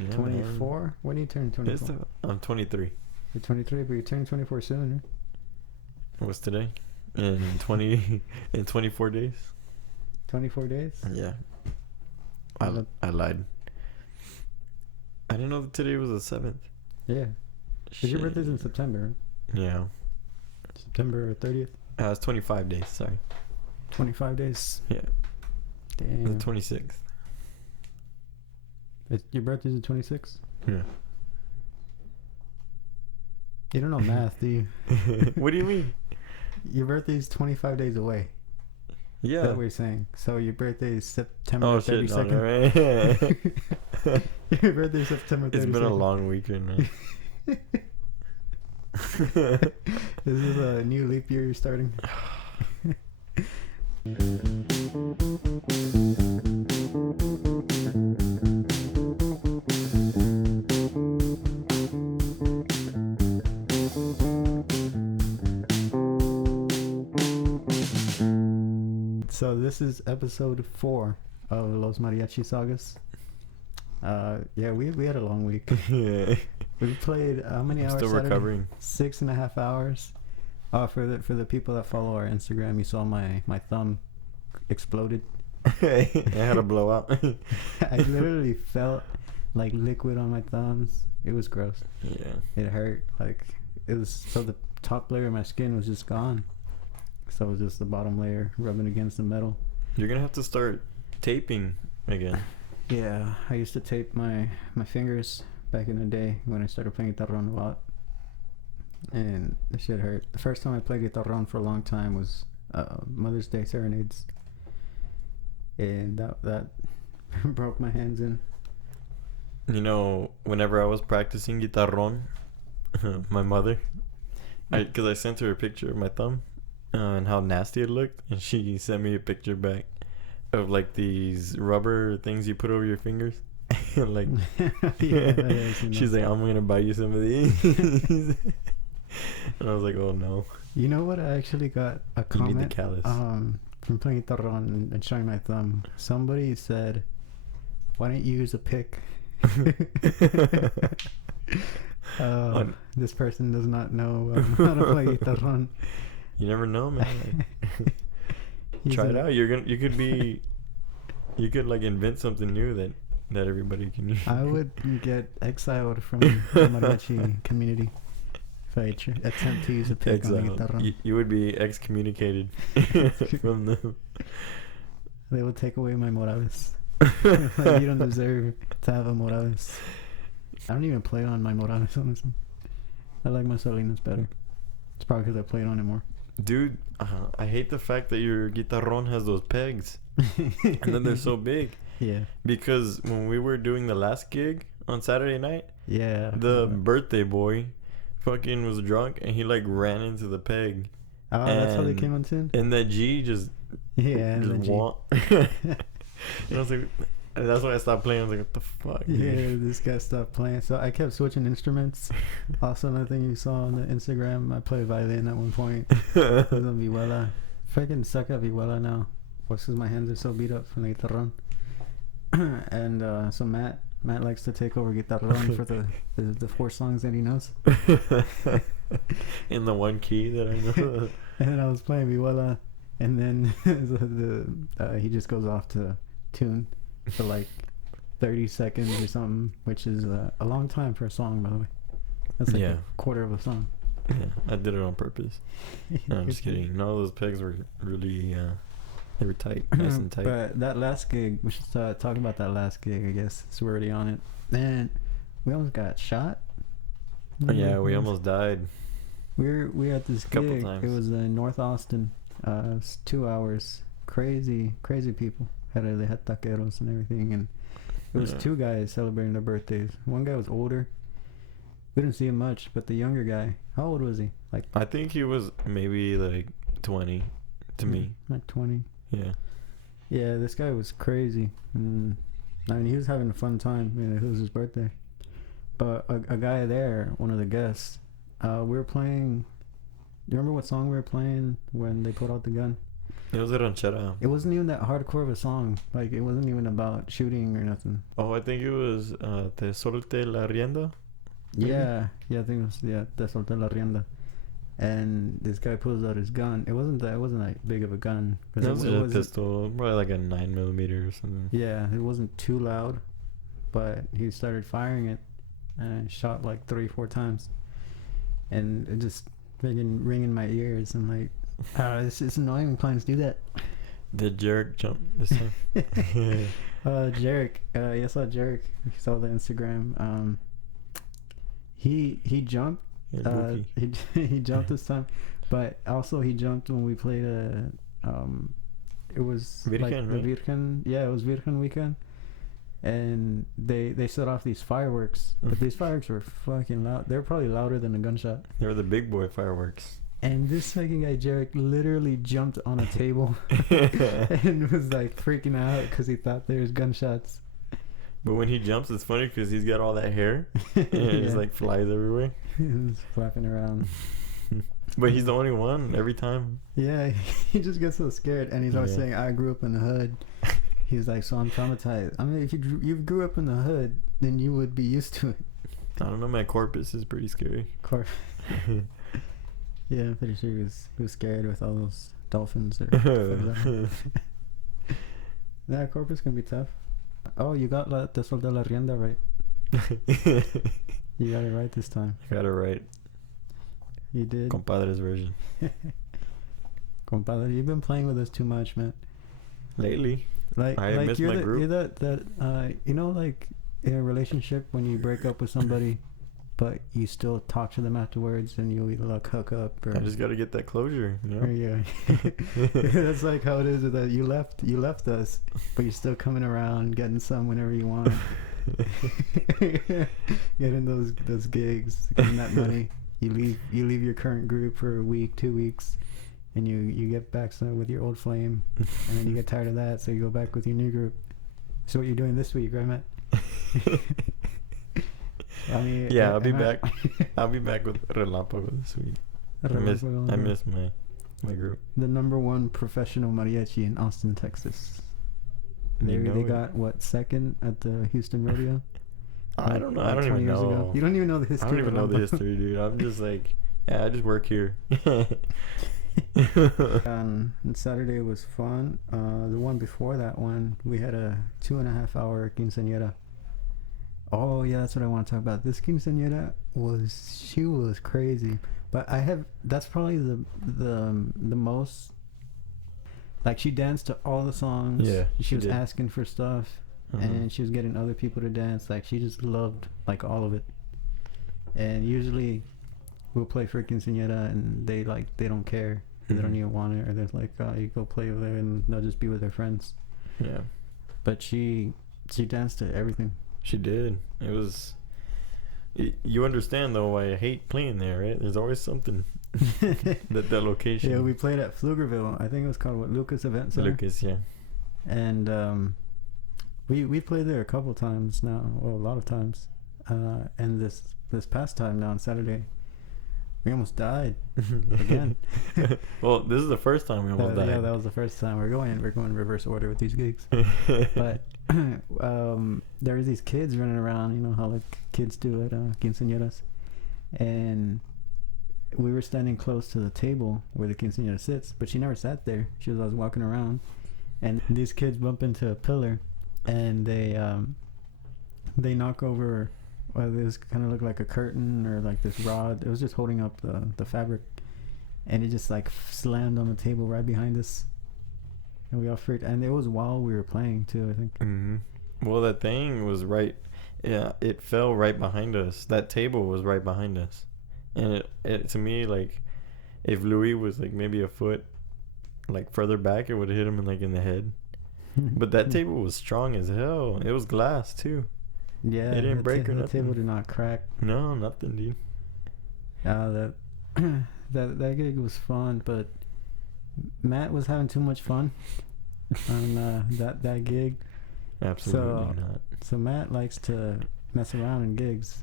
Yeah, 24? man. When do you turn 24? I'm 23. You're 23, but you're turning 24 soon, right? What's today? In 20 in 24 days. 24 days? Yeah. I lied. I didn't know that today was the 7th. Yeah. Because your birthday's in September. Yeah. September 30th. It's 25 days. Sorry. 25 days. Yeah. Damn. The 26th. Your birthday's the 26th? Yeah. You don't know math, do you? What do you mean? Your birthday's 25 days away. Yeah. That's what you're saying. So your birthday is September 32nd. No, right? Your birthday is September 32nd. It's been a long weekend, man. This is a new leap year you're starting. So this is episode 4 of Los Mariachi Sagas. Yeah, we had a long week. Yeah. We played how many hours? Still Saturday? recovering. 6.5 hours. For the people that follow our Instagram, you saw my thumb exploded. It had a blowout. I literally felt like liquid on my thumbs. It was gross. Yeah. It hurt. Like it was. So the top layer of my skin was just gone. So it was just the bottom layer rubbing against the metal. You're gonna have to start taping again. Yeah, I used to tape my fingers back in the day when I started playing guitarron a lot. And the shit hurt. The first time I played guitarron for a long time was Mother's Day serenades. And that broke my hands in. You know, whenever I was practicing guitarron, my mother, because I sent her a picture of my thumb and how nasty it looked, and she sent me a picture back of like these rubber things you put over your fingers. Like, yeah, she's like, I'm gonna buy you some of these. And I was like, oh no. You know what? I actually got a comment. You need the callus. From playing guitarron and showing my thumb. Somebody said, "Why don't you use a pick?" This person does not know how to play guitarron. You never know, man. Try it out. You could like invent something new that everybody can use. I would get exiled from the mariachi community if I attempt to use a pick on the guitarron. You would be excommunicated from them. They would take away my morales. Like, you don't deserve to have a morales. I don't even play on my morales, honestly. I like my Salinas better. It's probably because I played on it more. Dude, I hate the fact that your guitarron has those pegs. And then they're so big. Yeah. Because when we were doing the last gig on Saturday night, yeah, the birthday boy fucking was drunk and he like ran into the peg. Oh, that's how they came on tune? And that G just walked. And I was like, and that's why I stopped playing. I was like, what the fuck? Yeah, dude? this guy stopped playing. So I kept switching instruments. Also, another thing you saw on the Instagram, I played violin at one point. It was on vihuela. Freaking suck at vihuela now. Because my hands are so beat up from the guitarron. And so Matt likes to take over guitarron for the 4 songs that he knows. In the one key that I know. And then I was playing vihuela, and then he just goes off to tune for like 30 seconds or something, which is a long time for a song, by the way. That's like a quarter of a song. Yeah, I did it on purpose. No, I'm just kidding. No, those pegs were really they were tight, nice and tight. But that last gig, we should talk about that last gig, I guess. So we're already on it. And we almost got shot. Oh, yeah, we almost died. We were at this couple gig. times. It was in North Austin. It was 2 hours. Crazy people. They had taqueros and everything, and it was 2 guys celebrating their birthdays. One guy was older. We didn't see him much, but the younger guy, how old was he? Like, I think he was maybe like 20 to me. Like 20. Yeah. Yeah, this guy was crazy. And I mean, he was having a fun time. You know, it was his birthday. But a guy there, one of the guests, we were playing. Do you remember what song we were playing when they put out the gun? It was a ranchera. It wasn't even that hardcore of a song. Like, it wasn't even about shooting or nothing. Oh, I think it was Te Solte la Rienda. Maybe? Yeah, I think it was, Te Solté la Rienda. And this guy pulls out his gun. It wasn't like big of a gun. It was just a pistol, probably like a 9mm or something. Yeah, it wasn't too loud, but he started firing it and shot like 3-4 times. And it just freaking ring in my ears. I'm like, it's annoying when clients do that. Did Jarek jump this time? Jarek, I saw Jarek. He saw the Instagram. He jumped. He jumped this time, but also he jumped when we played it was Virgen, like right? the Virgen. Yeah, it was Virgen weekend, and they set off these fireworks. But these fireworks were fucking loud. They were probably louder than a gunshot. They were the big boy fireworks. And this fucking guy Jarek literally jumped on a table and was like freaking out because he thought there was gunshots. But when he jumps, it's funny because he's got all that hair and it just like flies everywhere. He's flapping around. But he's the only one every time. Yeah, he just gets so scared, and he's always saying, "I grew up in the hood." He's like, "So I'm traumatized." I mean, if you grew up in the hood, then you would be used to it. I don't know. My corpus is pretty scary. Yeah, I'm pretty sure he was scared with all those dolphins. That corpus can be tough. Oh, you got Te Solté la Rienda right. You got it right this time. Got it right. You did. Compadre's version. Compadre, you've been playing with us too much, man. Lately. I miss you're my group. You're that you know, like in a relationship when you break up with somebody, but you still talk to them afterwards, and you'll either like hook up or. I just gotta get that closure, you know. Yeah. That's like how it is with that. You left us, but you're still coming around, getting some whenever you want. Getting those gigs, getting that money. You leave your current group for a week, 2 weeks, and you get back with your old flame, and then you get tired of that, so you go back with your new group. So what you're doing this week, right, Matt? I mean, yeah, I'll be back. I'll be back with Relámpago this week. I miss my group. The #1 professional mariachi in Austin, Texas. They got what, second at the Houston rodeo? I don't know. I don't even know. Ago. You don't even know the history. I don't even know the history, dude. I'm just like, I just work here. And Saturday was fun. The one before that one, we had a 2.5-hour quinceañera. Oh yeah, that's what I want to talk about. This quinceañera was crazy. But that's probably the most. Like, she danced to all the songs. Yeah, she was asking for stuff, and she was getting other people to dance. Like, she just loved like all of it. And usually, we'll play for quinceañera, and they don't care. They don't even want it, or they're like, "Oh, you go play over there," and they'll just be with their friends. Yeah. But she danced to everything. She did. It was. You understand though why I hate playing there, right? There's always something. that location. Yeah, we played at Pflugerville. I think it was called Lucas Event Center. Lucas, yeah. And we played there a couple times now, well, a lot of times. And this past time now on Saturday, we almost died again. Well, this is the first time we almost died. Yeah, that was the first time. We're going reverse order with these gigs. But there was these kids running around, you know how like kids do at quinceañeras, and we were standing close to the table where the quinceañera sits, but she never sat there. She was always walking around, and these kids bump into a pillar, and they knock over. Well, this kind of looked like a curtain or like this rod. It was just holding up the fabric, and it just like slammed on the table right behind us, and we all freaked. And it was while we were playing too, I think. Mm-hmm. Well, that thing was right. Yeah, it fell right behind us. That table was right behind us. And it to me, like, if Louis was like maybe a foot like further back, it would have hit him in the head. But that table was strong as hell. It was glass too. Yeah, it didn't break or nothing. The table did not crack. No, nothing, dude. That gig was fun, but Matt was having too much fun on that gig. Absolutely not. So Matt likes to mess around in gigs.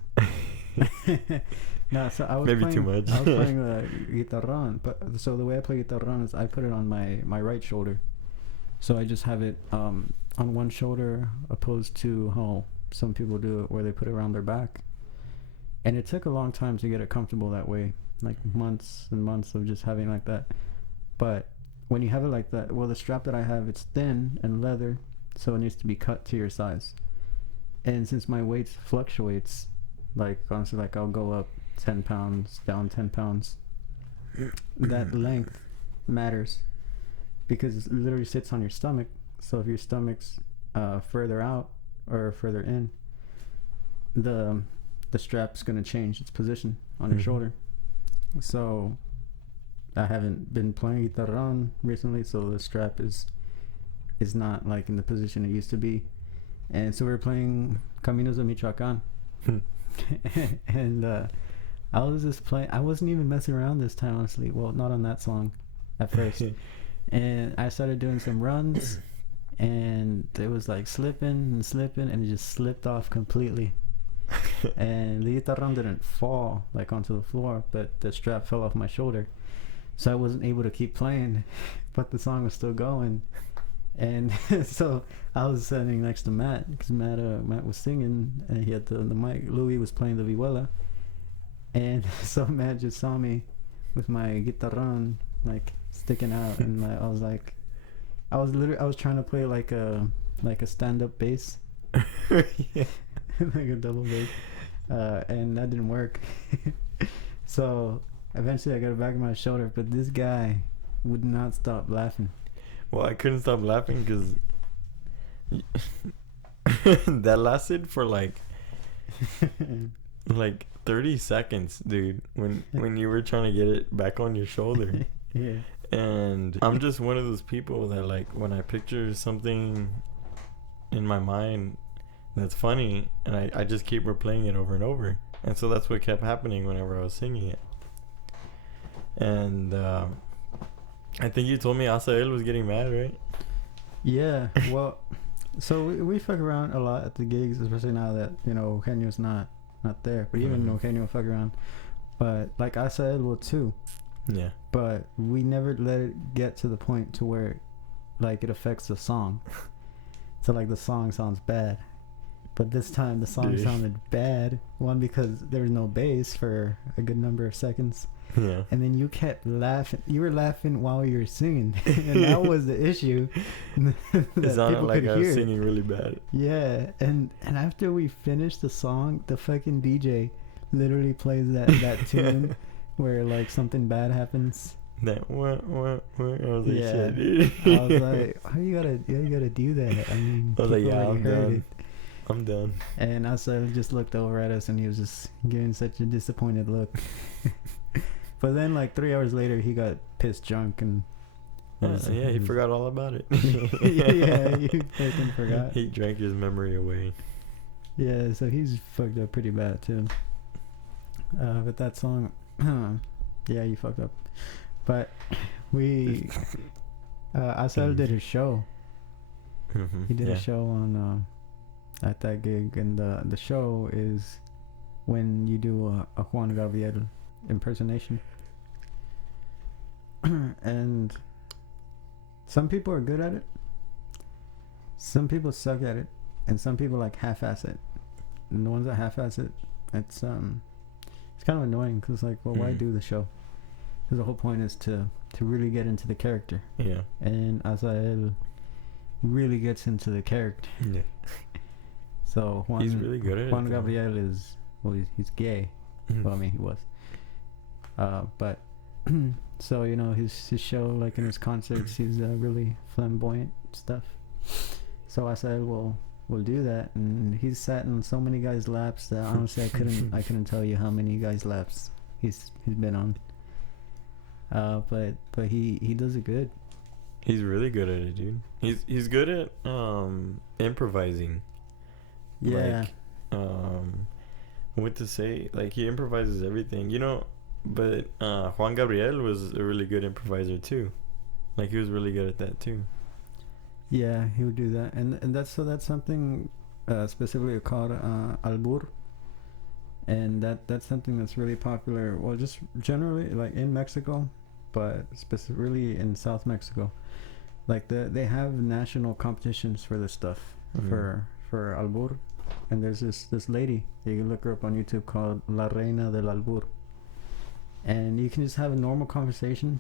No, so I was Maybe playing, too much. I was playing guitarron, but so the way I play guitarron is I put it on my right shoulder, so I just have it on one shoulder, opposed to how some people do it, where they put it around their back. And it took a long time to get it comfortable that way, like months and months of just having like that. But when you have it like that, well, the strap that I have, it's thin and leather, so it needs to be cut to your size. And since my weight fluctuates, like honestly, like I'll go up 10 pounds, down 10 pounds, that length matters, because it literally sits on your stomach. So if your stomach's further out or further in, the strap's going to change its position on your shoulder. So I haven't been playing guitarron recently, so the strap is not like in the position it used to be. And so we were playing Caminos de Michoacán. And I was just playing. I wasn't even messing around this time, honestly. Well, not on that song at first. And I started doing some runs, and it was like slipping, and it just slipped off completely. And the guitarron didn't fall like onto the floor, but the strap fell off my shoulder, so I wasn't able to keep playing, but the song was still going. And so I was sitting next to Matt, because Matt was singing, and he had the mic. Louis was playing the vihuela, and so Matt just saw me with my guitarron like sticking out, and I was like, I was trying to play like a stand-up bass. Yeah. Like a double bass, and that didn't work. So eventually I got it back on my shoulder, but this guy would not stop laughing. Well, I couldn't stop laughing because that lasted for like 30 seconds, dude, when you were trying to get it back on your shoulder. Yeah. And I'm just one of those people that, like, when I picture something in my mind that's funny, and I just keep replaying it over and over. And so that's what kept happening whenever I was singing it. And I think you told me Asael was getting mad, right? Yeah, well, so we fuck around a lot at the gigs, especially now that, you know, Eugenio's not there. But even Eugenio will fuck around. But like Asael will too. Yeah. But we never let it get to the point to where like it affects the song. So like the song sounds bad. But this time the song sounded bad. One, because there was no bass for a good number of seconds. Yeah. And then you kept laughing. You were laughing while you were singing. And that was the issue. It sounded like I was singing really bad. Yeah. And after we finished the song, the fucking DJ literally plays that tune where like something bad happens. That what I was like, yeah. shit, dude. I was like, how you gotta do that? I mean, I was like, yeah, I'm done. It. I'm done. And Asa just looked over at us, and he was just giving such a disappointed look. But then, like 3 hours later, he got pissed drunk, and he forgot all about it. yeah, he fucking forgot. He drank his memory away. Yeah, so he's fucked up pretty bad too. But that song, yeah, he fucked up. But we, Asa did a show. He did a show on. At that gig, and the show is when you do a Juan Gabriel impersonation. And some people are good at it, some people suck at it, and some people like half-ass it. And the ones that half-ass it, it's kind of annoying, because like, well, why do the show? Because the whole point is to really get into the character. Yeah. And Azael really gets into the character. Yeah. So he's really good at Juan it. Gabriel is, well, he's gay. Well, I mean, he was. But so, you know, his show, like in his concerts, he's really flamboyant stuff. So I said, well, we'll do that, and he's sat in so many guys' laps that honestly I couldn't tell you how many guys' laps he's been on. But he does it good. He's really good at it, dude. He's good at improvising. Yeah. Like, what to say? Like, he improvises everything, you know. But Juan Gabriel was a really good improviser too. Like, he was really good at that too. Yeah, he would do that, and that's something specifically called albur, and that's something that's really popular. Well, just generally like in Mexico, but specifically in South Mexico, like they have national competitions for this stuff, for albur, and there's this lady, you can look her up on YouTube, called La Reina del Albur, and you can just have a normal conversation,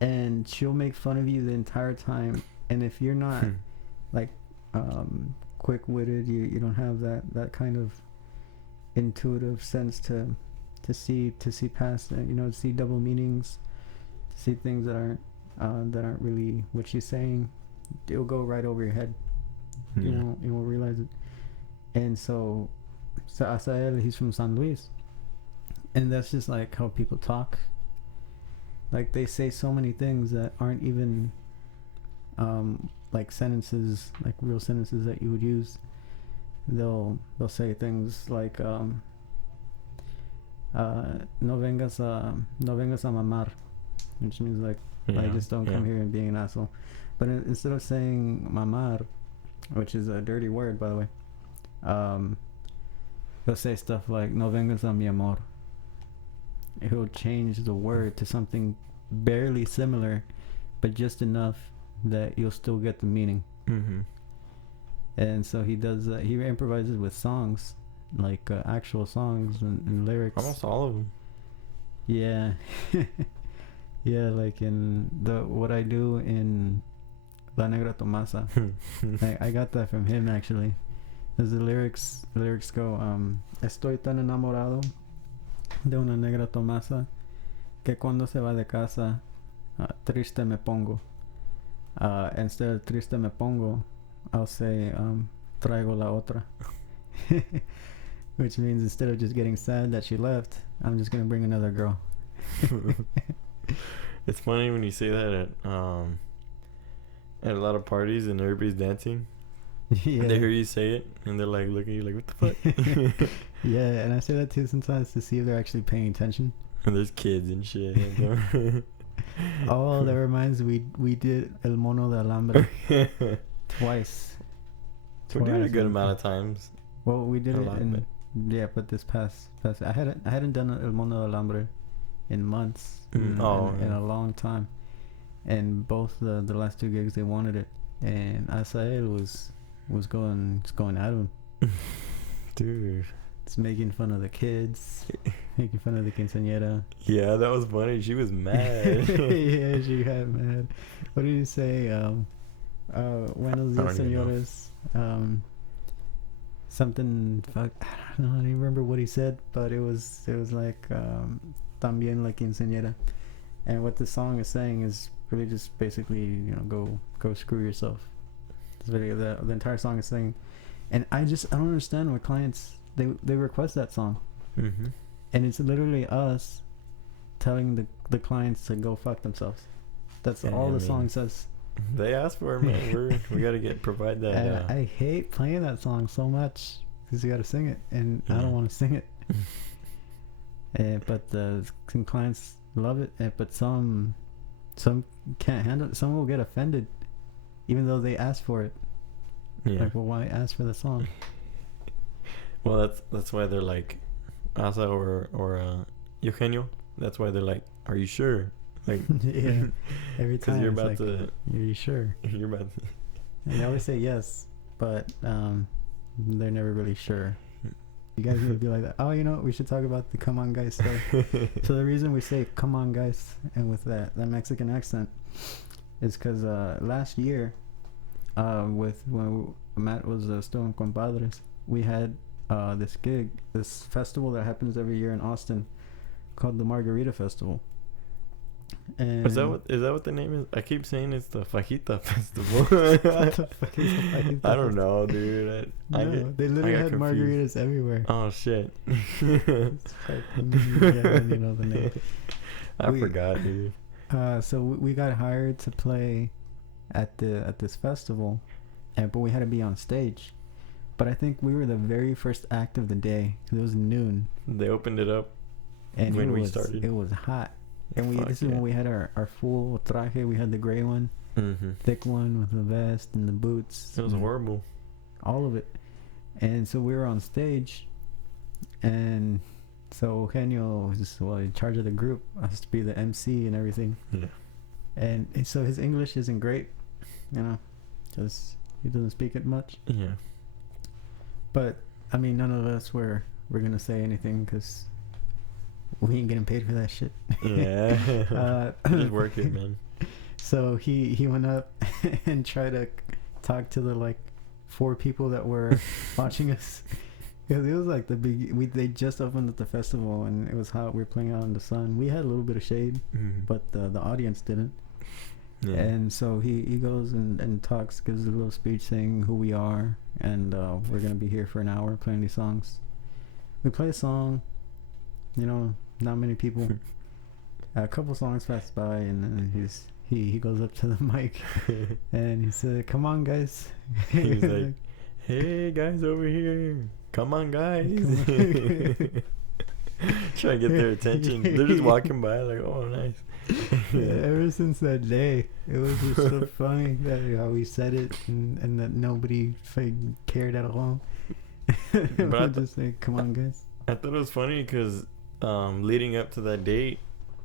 and she'll make fun of you the entire time, and if you're not like quick-witted, you don't have that kind of intuitive sense to see past, see double meanings, to see things that aren't really what she's saying, it'll go right over your head. You won't realize it. And so Asael, he's from San Luis, and that's just like how people talk. Like they say so many things that aren't even like sentences, like real sentences that you would use. They'll say things like no vengas a mamar, which means like just don't come here and being an asshole. But instead of saying mamar, which is a dirty word, by the way, they'll say stuff like no vengas a mi amor. He'll change the word to something barely similar, but just enough that you'll still get the meaning. And so he does he improvises with songs, like actual songs and lyrics. Almost all of them. Yeah. Yeah, like in what I do in La Negra Tomasa. I got that from him, actually. As the lyrics go, estoy tan enamorado de una negra Tomasa que cuando se va de casa triste me pongo. Instead of triste me pongo, I'll say traigo la otra. Which means instead of just getting sad that she left, I'm just gonna bring another girl. It's funny when you say that at a lot of parties and everybody's dancing. Yeah. They hear you say it and they're like looking at you like, what the fuck? Yeah, and I say that too sometimes to see if they're actually paying attention. And there's kids and shit. Oh, that reminds me, we did El Mono de Alambre twice. We did it a good amount of times. Well, we did it in but this past I hadn't done El Mono de Alambre in months, in a long time, and both the last two gigs they wanted it, and Asael was going at him. Dude, it's making fun of the kids, making fun of the quinceañera. Yeah, that was funny. She was mad. Yeah, she got mad. What did you say? Buenos dias, señores. Something. Fuck. I don't know. I don't even remember what he said, but it was like también la quinceañera. And what the song is saying is really just basically, go screw yourself. This video, the entire song is saying, and I don't understand why clients they request that song, and it's literally us telling the clients to go fuck themselves. That's all the song says. They asked for it, man. We gotta provide that. I hate playing that song so much because you gotta sing it, and I don't want to sing it. But some clients love it, but some can't handle it. Some will get offended, even though they asked for it. Yeah. Like, well, why ask for the song? Well, that's why they're like, Asa or Eugenio. That's why they're like, are you sure? Like, yeah. Every time you're about to. Are you sure? You're about to. And they always say yes, but they're never really sure. You guys would be like that. Oh, we should talk about the "Come On Guys" stuff. So the reason we say "Come On Guys" and with that Mexican accent is because last year, when Matt was still in Compadres, we had this festival that happens every year in Austin called the Margarita Festival. And is that what the name is? I keep saying it's the Fajita Festival. I don't know, dude. They literally had margaritas everywhere. Oh shit. The name. I forgot, dude. So we got hired to play at this festival, but we had to be on stage. But I think we were the very first act of the day. It was noon. They opened it up, and we started. It was hot. And this is when we had our full traje. We had the gray one, thick one with the vest and the boots. It was horrible. All of it. And so we were on stage, And so Eugenio was in charge of the group. I was to be the MC and everything. Yeah. And so his English isn't great, because he doesn't speak it much. Yeah. But I mean, none of us were gonna say anything because we ain't getting paid for that shit. Yeah. Just work it, man. So he went up and tried to talk to the like 4 people that were watching us, because it was like they just opened at the festival and it was hot. We were playing out in the sun. We had a little bit of shade, but the audience didn't. Yeah. And so he goes and talks, gives a little speech saying who we are, and we're gonna be here for an hour playing these songs. We play a song, not many people. A couple songs pass by, and then he goes up to the mic and he said, "Come on, guys." He's like, "Hey guys over here, come on, guys." Try to get their attention. They're just walking by like, "Oh, nice." Yeah, ever since that day, it was just so funny that how we said it and that nobody cared at all. But just like, "Come on, guys." I thought it was funny because leading up to that date,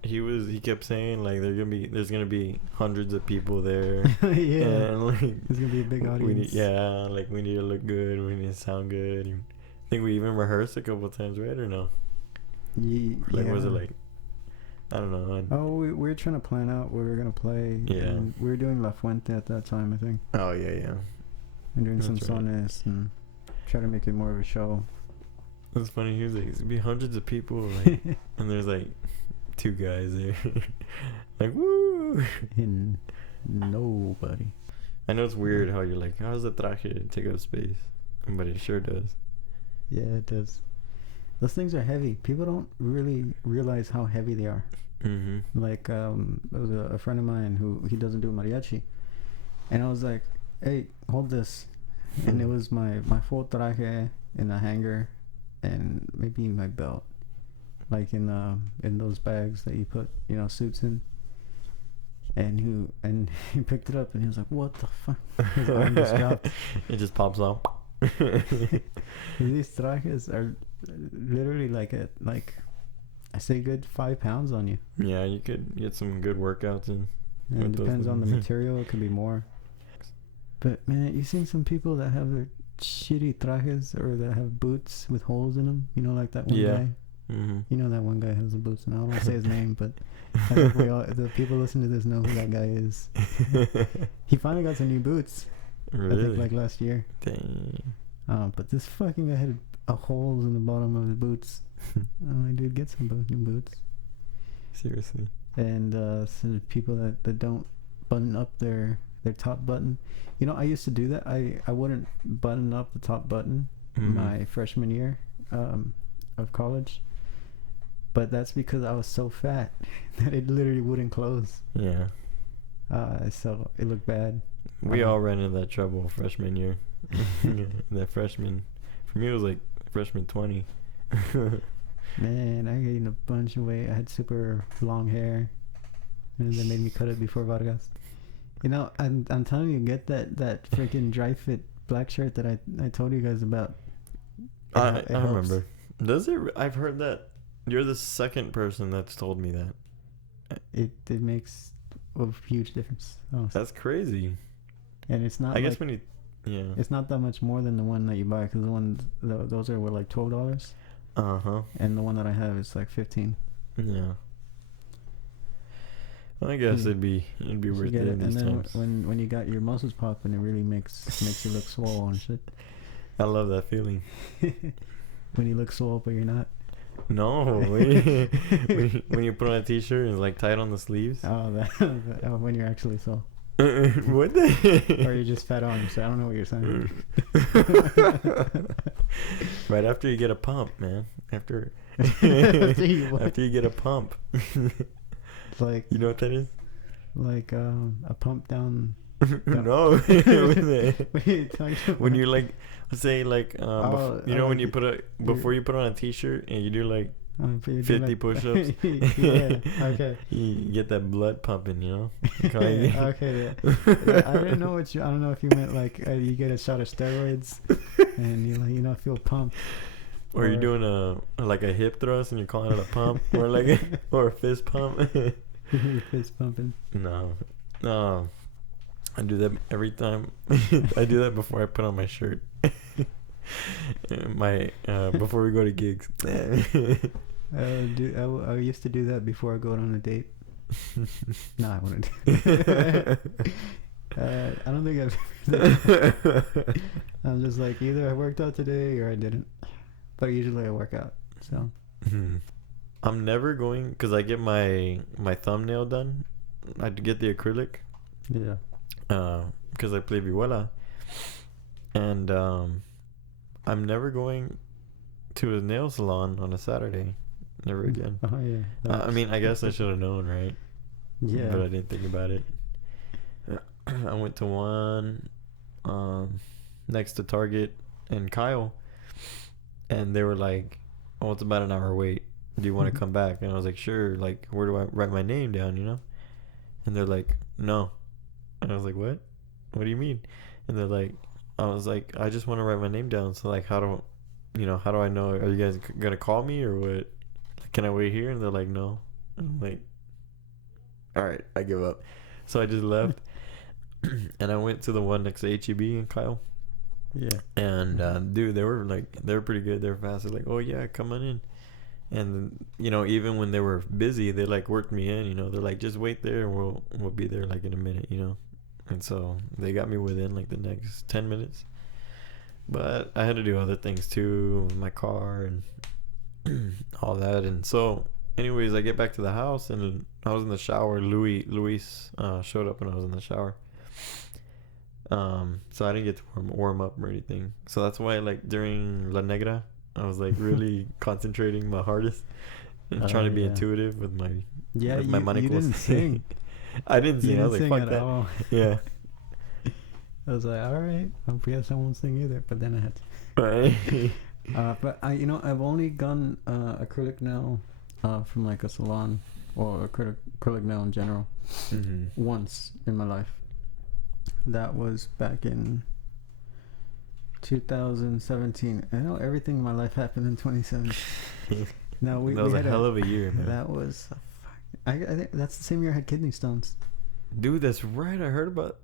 he kept saying like there's gonna be hundreds of people there. Yeah, and like there's gonna be a big audience. We need to look good, we need to sound good. I think we even rehearsed a couple times, right, or no? Was it like, I don't know. We were trying to plan out where we were gonna play. Yeah, and we were doing La Fuente at that time, I think. Oh yeah. And doing some Somones and try to make it more of a show. That's funny. He was like, "There's gonna be hundreds of people," like, and there's like 2 guys there, like, woo, and nobody. I know it's weird how you're like, "How does the traje take up space?" But it sure does. Yeah, it does. Those things are heavy. People don't really realize how heavy they are. Like, there was a friend of mine who he doesn't do mariachi, and I was like, "Hey, hold this," and it was my full traje in a hanger, and maybe my belt, like in those bags that you put suits in. And he picked it up and he was like, "What the fuck?" His arm just dropped. It just pops off. These trajes are literally like I say good 5 pounds on you. Yeah, you could get some good workouts in. And it depends on the material. It could be more. But man, you seen some people that have their shitty trajes or that have boots with holes in them? Like that one guy. That one guy has the boots, and I don't want to say his name, but I think the people listening to this know who that guy is. He finally got some new boots. Really? I think like last year. Dang. But this fucking guy had holes in the bottom of his boots. I'm like, dude, get some new boots. Seriously. And so people that don't button up their top button. I used to do that. I wouldn't button up the top button my freshman year of college. But that's because I was so fat that it literally wouldn't close. Yeah. So it looked bad. We all ran into that trouble freshman year. That freshman, for me it was like freshman 20. Man, I gained a bunch of weight. I had super long hair, and they made me cut it before Vargas. I'm telling you, get that freaking dry fit black shirt that I told you guys about. I remember. Does it? I've heard that. You're the second person that's told me that. It makes a huge difference. Honestly. That's crazy. And it's not. I guess when you, it's not that much more than the one that you buy, because those are like $12. And the one that I have is like $15. Yeah. Well, I guess it'd be worth it. And then when you got your muscles popping, it really makes you look swole and shit. I love that feeling. When you look swole but you're not. No, when you put on a t-shirt and it's like tight on the sleeves. Oh, when you're actually swole. What the? Or you're just fat on. So I don't know what you're saying. Right after you get a pump, man. After you get a pump. It's like, you know what that is? Like a pump down. No. When you're like, let's say like, when you put before you put on a t-shirt and you do like 50 push-ups. Yeah. Okay. You get that blood pumping, Okay. Yeah. I didn't know I don't know if you meant like you get a shot of steroids and you feel pumped. Or you're doing a hip thrust and you're calling it a pump, or or a fist pump. Fist pumping. No, I do that every time. I do that before I put on my shirt. Before we go to gigs. I used to do that before I go on a date. No, I wouldn't. I don't think I've. I'm just like, either I worked out today or I didn't. But usually I work out. So. I'm never going, because I get my thumbnail done. I get the acrylic. Yeah. Because I play vihuela. And I'm never going to a nail salon on a Saturday. Never again. Oh, yeah. I mean, I guess I should have known, right? Yeah. But I didn't think about it. I went to one next to Target and Kyle. And they were like, oh, it's about an hour wait. Do you want to come back? And I was like, sure. Like, where do I write my name down, you know? And they're like, no. And I was like, what? What do you mean? And they're like, I was like, I just want to write my name down. So, like, how do I know? Are you guys going to call me or what? Can I wait here? And they're like, no. I'm like, all right, I give up. So I just left. And I went to the one next to HEB and Kyle. Yeah. And, dude, they were pretty good. They were fast. They're like, oh, yeah, come on in. And, you know, even when they were busy, they, like, worked me in, you know. They're like, just wait there and we'll be there, like, in a minute, you know. And so they got me within, like, the next 10 minutes. But I had to do other things, too, with my car and all that. And so, anyways, I get back to the house, and I was in the shower. Luis showed up when I was in the shower. So I didn't get to warm up or anything. So that's why, like, during La Negra, I was like really concentrating my hardest and trying to be intuitive with my my manicos. You didn't sing. I didn't sing. I was like, fuck that. All. Yeah. I was like, all right, I guess I won't sing either. But then I had to. Right. But I've only gone acrylic nail from like a salon or acrylic nail in general once in my life. That was back in 2017. I know everything in my life happened in 2017. Now that was a hell of a year, man. That was. I think that's the same year I had kidney stones. Dude, that's right. I heard about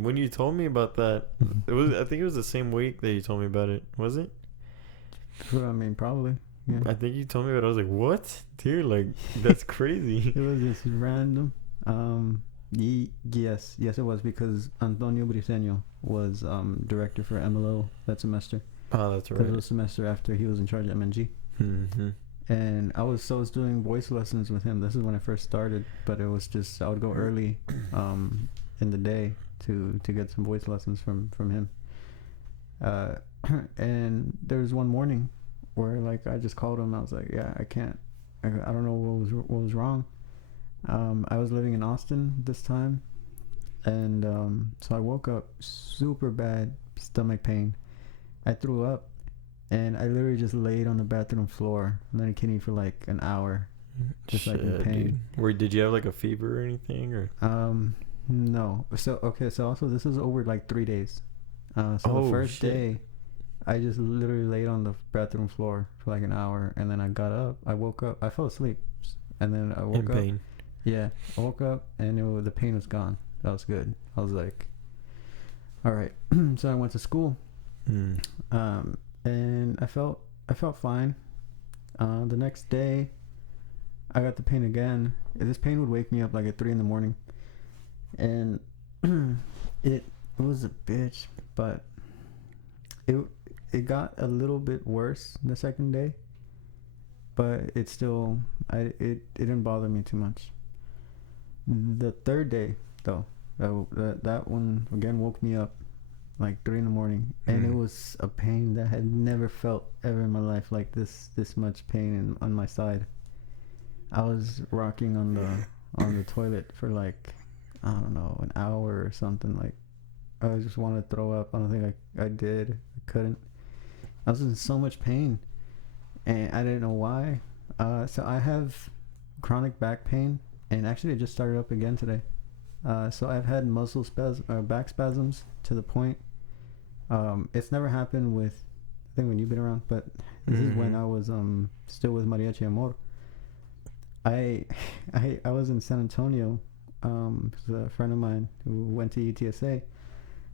when you told me about that. I think it was the same week that you told me about it. Was it? I mean, probably. Yeah. I think you told me about it. I was like, what? Dude, like, that's crazy. It was just random. Yes, it was, because Antonio Briseño was director for MLO that semester. Oh, that's right. Because it was a semester after he was in charge of MNG. Mm-hmm. And I was doing voice lessons with him. This is when I first started, but it was just I would go early in the day to get some voice lessons from him. And there was one morning where, like, I just called him. I was like, yeah, I can't. I don't know what was wrong. I was living in Austin this time, and so I woke up super bad stomach pain. I threw up, and I literally just laid on the bathroom floor, letting kidney for like an hour, just like in pain. Dude. Did you have like a fever or anything, or? No. So also this is over like 3 days. The first day, I just literally laid on the bathroom floor for like an hour, and then I got up. I woke up. I fell asleep, and then I woke up. Pain. Yeah, I woke up and the pain was gone. That was good. I was like, all right. So I went to school, and I felt fine. The next day, I got the pain again. This pain would wake me up like at 3 a.m, and it was a bitch, but it got a little bit worse the second day, but it still it didn't bother me too much. The third day, though, that one again woke me up like 3 a.m, and it was a pain that I had never felt ever in my life, like this much pain on my side. I was rocking on the toilet for like, I don't know, an hour or something. Like, I just wanted to throw up. I don't think I did. I couldn't. I was in so much pain, and I didn't know why. So I have chronic back pain. And actually, it just started up again today. So I've had back spasms to the point. It's never happened with, I think, when you've been around, but This is when I was still with Mariachi Amor. I was in San Antonio. A friend of mine who went to UTSA.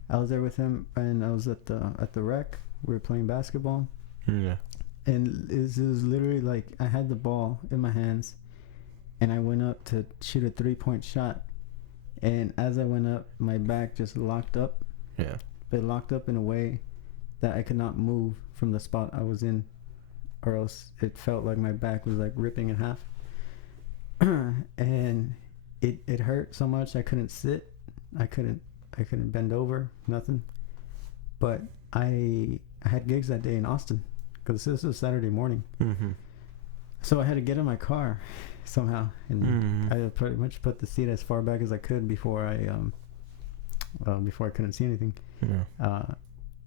I was there with him, and I was at the rec. We were playing basketball. Yeah. And it was literally like I had the ball in my hands, and I went up to shoot a 3-point shot. And as I went up, my back just locked up. Yeah. It locked up in a way that I could not move from the spot I was in, or else it felt like my back was like ripping in half. And it hurt so much I couldn't sit. I couldn't bend over, nothing. But I had gigs that day in Austin because this was Saturday morning. Mm-hmm. So I had to get in my car somehow, and I pretty much put the seat as far back as I could before I couldn't see anything. Yeah.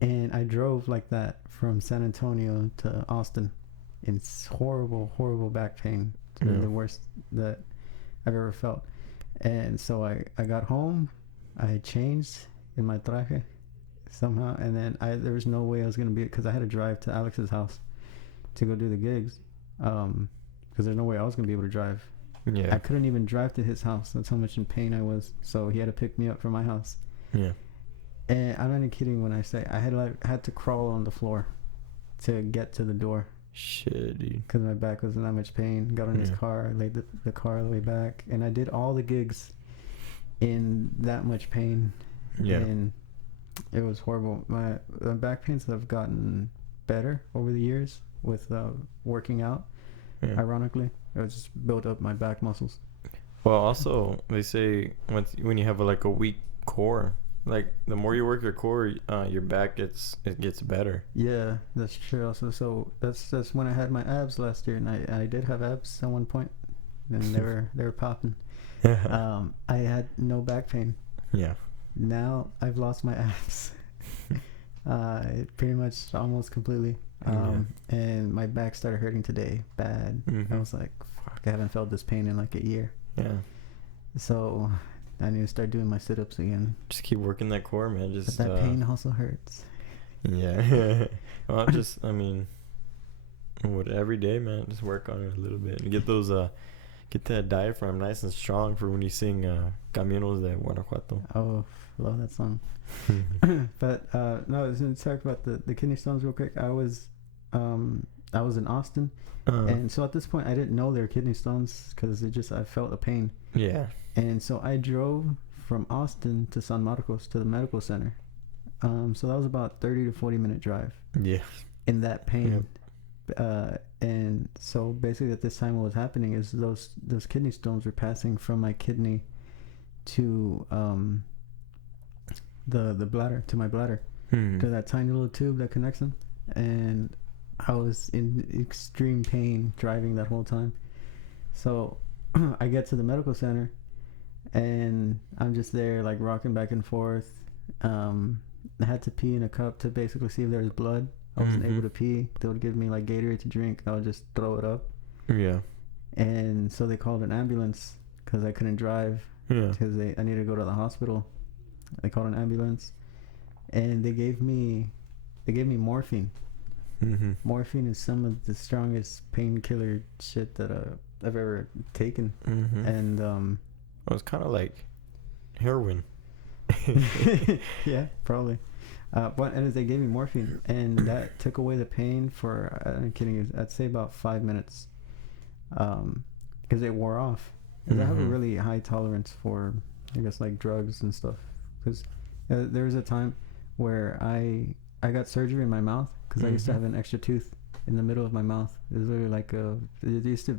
And I drove like that from San Antonio to Austin in horrible back pain. The worst that I've ever felt. And so I got home, I changed in my traje somehow, and then there was no way I was going to be, because I had to drive to Alex's house to go do the gigs, because there's no way I was going to be able to drive. Yeah. I couldn't even drive to his house. That's how much in pain I was. So he had to pick me up from my house. Yeah. And I'm not even kidding when I say I had to crawl on the floor to get to the door. Shit, dude. Because my back was in that much pain. Got in his car, laid the car all the way back, and I did all the gigs in that much pain. Yeah. And it was horrible. My back pains have gotten better over the years with working out. Yeah. Ironically, it just built up my back muscles. Well, also they say when you have a weak core, like the more you work your core, your back gets better. Yeah, that's true. Also, so that's when I had my abs last year, and I did have abs at one point, and they were popping. I had no back pain. Yeah. Now I've lost my abs. Pretty much almost completely. And my back started hurting today bad. I was like, fuck, I haven't felt this pain in like a year. Yeah. So I need to start doing my sit-ups again. Just keep working that core, man. But that pain also hurts. Yeah. Well, every day, man, just work on it a little bit and get those get that diaphragm nice and strong for when you sing Caminos de Guanajuato. Oh, love that song. But no, I was going to talk about the kidney stones real quick. I was in Austin, and so at this point I didn't know they were kidney stones because I felt a pain. Yeah. And so I drove from Austin to San Marcos to the medical center. So that was about 30 to 40 minute drive. Yeah. In that pain. Yep. And so basically at this time what was happening is those kidney stones were passing from my kidney to the bladder, to my bladder, to that tiny little tube that connects them. And I was in extreme pain driving that whole time. So I get to the medical center and I'm just there like rocking back and forth. I had to pee in a cup to basically see if there was blood. I wasn't able to pee. They would give me like Gatorade to drink. I would just throw it up. Yeah. And so they called an ambulance because I couldn't drive. Yeah. Because I needed to go to the hospital. They called an ambulance, and they gave me morphine. Morphine is some of the strongest painkiller shit that I've ever taken. And it was kind of like heroin. Yeah, probably. But they gave me morphine, and that took away the pain for, I'm kidding, I'd say about 5 minutes, because it wore off. Because I have a really high tolerance for, I guess, like drugs and stuff. Because there was a time where I got surgery in my mouth because I used to have an extra tooth in the middle of my mouth. It was literally like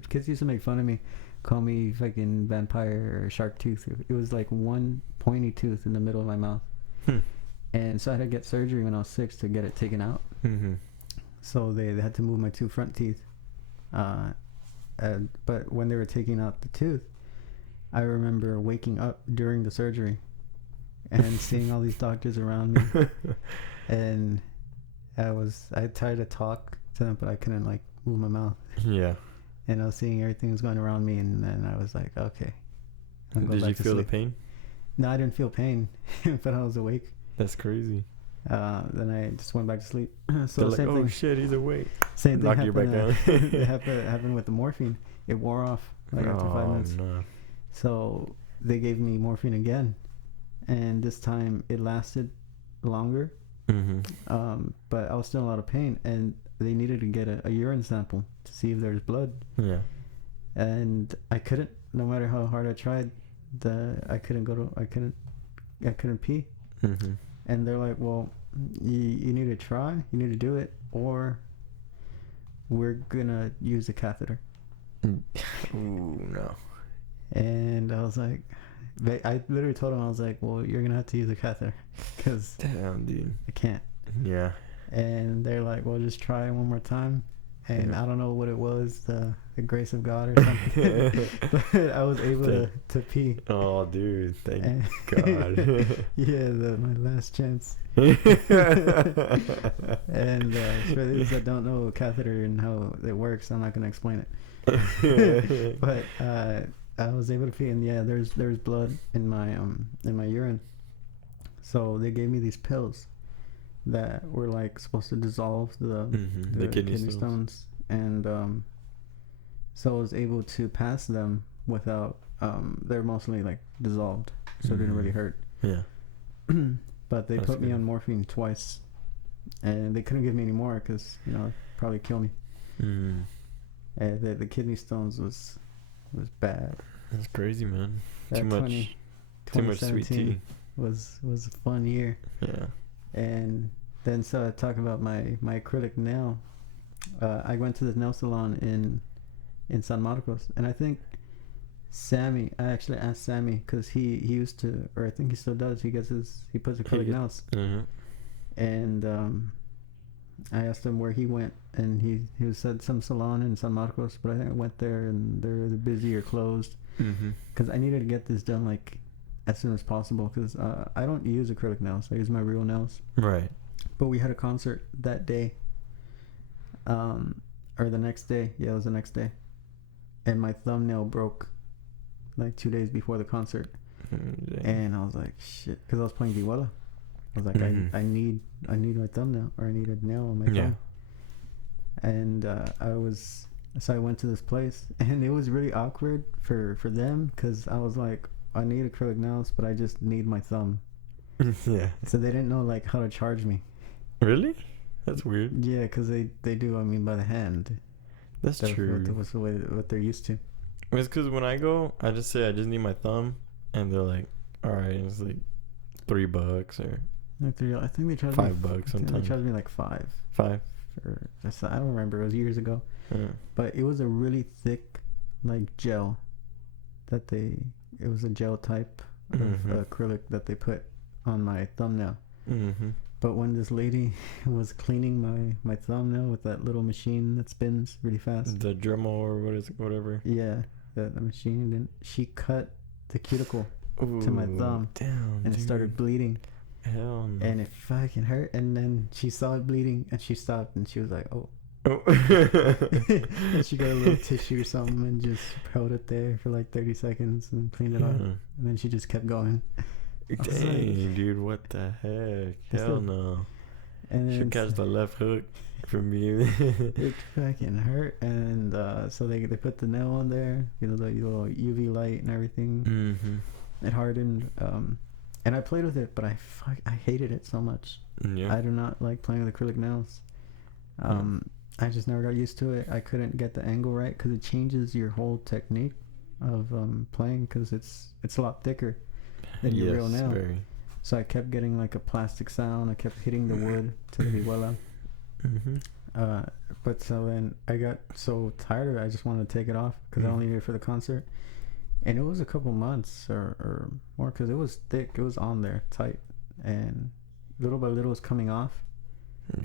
kids used to make fun of me, call me fucking vampire or shark tooth. It was like one pointy tooth in the middle of my mouth. And so I had to get surgery when I was 6 to get it taken out. So they had to move my 2 front teeth. But when they were taking out the tooth, I remember waking up during the surgery and seeing all these doctors around me. And I tried to talk to them, but I couldn't like move my mouth. Yeah. And I was seeing everything was going around me, and then I was like, okay. Did you feel the pain? No, I didn't feel pain, but I was awake. That's crazy. Then I just went back to sleep. So They're like, same oh thing. shit, he's awake. Same thing Lock you back happened. down. It happened with the morphine. It wore off like after 5 minutes. No. So they gave me morphine again, and this time it lasted longer. But I was still in a lot of pain, and they needed to get a urine sample to see if there's blood. Yeah. And I couldn't, no matter how hard I tried, I couldn't pee. And they're like, well, you need to try, you need to do it, or we're gonna use a catheter. Ooh, no. And I was like, I literally told him, I was like, well, you're gonna have to use a catheter because Damn, dude. I can't. Yeah. And they're like, well, just try one more time. And Yeah. I don't know what it was, the grace of God or something. But I was able to pee. Oh, dude. Thank God. Yeah, my last chance. And for those that don't know a catheter and how it works, I'm not going to explain it. But I was able to pee, and yeah, there's blood in my urine. So they gave me these pills that were like supposed to dissolve the kidney stones, and so I was able to pass them without they're mostly like dissolved, so it didn't really hurt. Yeah. But they That's put me good. on morphine twice, and they couldn't give me any more because it'd probably kill me. And the kidney stones was bad. That's crazy, man. That Too much sweet 2017 tea. was a fun year. Yeah. And then so talking about my acrylic nail, I went to the nail salon in San Marcos, and I think Sammy, I actually asked Sammy because he used to, or I think he still does, he puts acrylic nails. And I asked him where he went, and he said some salon in San Marcos, but I think I went there and they're either busy or closed, because I needed to get this done like as soon as possible, because I don't use acrylic nails, I use my real nails. Right. But we had a concert that day, or the next day. Yeah, it was the next day, and my thumbnail broke like 2 days before the concert. And I was like, shit, because I was playing vihuela. I was like, I need my thumbnail, or I need a nail on my thumb. And so I went to this place, and it was really awkward for them, because I was like, I need acrylic nails, but I just need my thumb. Yeah. So they didn't know like how to charge me. Really? That's weird. Yeah, because they do, I mean, by the hand. That's true. What's the way what they're used to. It's because when I go, I just say I just need my thumb, and they're like, all right, it's like $3 or I think they charged $5 me, sometimes. they charged me like $5. $5. Or I don't remember. It was years ago. Yeah. But it was a really thick, like gel. It was a gel type of acrylic that they put on my thumbnail. But when this lady was cleaning my thumbnail with that little machine that spins really fast, The Dremel or whatever. yeah, the machine, then she cut the cuticle to my thumb, damn, and it started bleeding. Hell no. And it fucking hurt. And then she saw it bleeding, and she stopped, and she was like, oh. And she got a little tissue or something and just held it there for like 30 seconds and cleaned it off. And then she just kept going. Dang, dude, what the heck? Hell no. And then Should catch the left hook from you. it fucking hurt. And so they put the nail on there, the little UV light and everything. It hardened. And I played with it, but I hated it so much. Yeah. I do not like playing with acrylic nails. I just never got used to it. I couldn't get the angle right, because it changes your whole technique of playing, because it's a lot thicker than your real nail. Very. So I kept getting like a plastic sound. I kept hitting the wood to the vihuela. But so then I got so tired of it, I just wanted to take it off, because I only needed it for the concert. And it was a couple months or more, because it was thick. It was on there tight, and little by little it was coming off.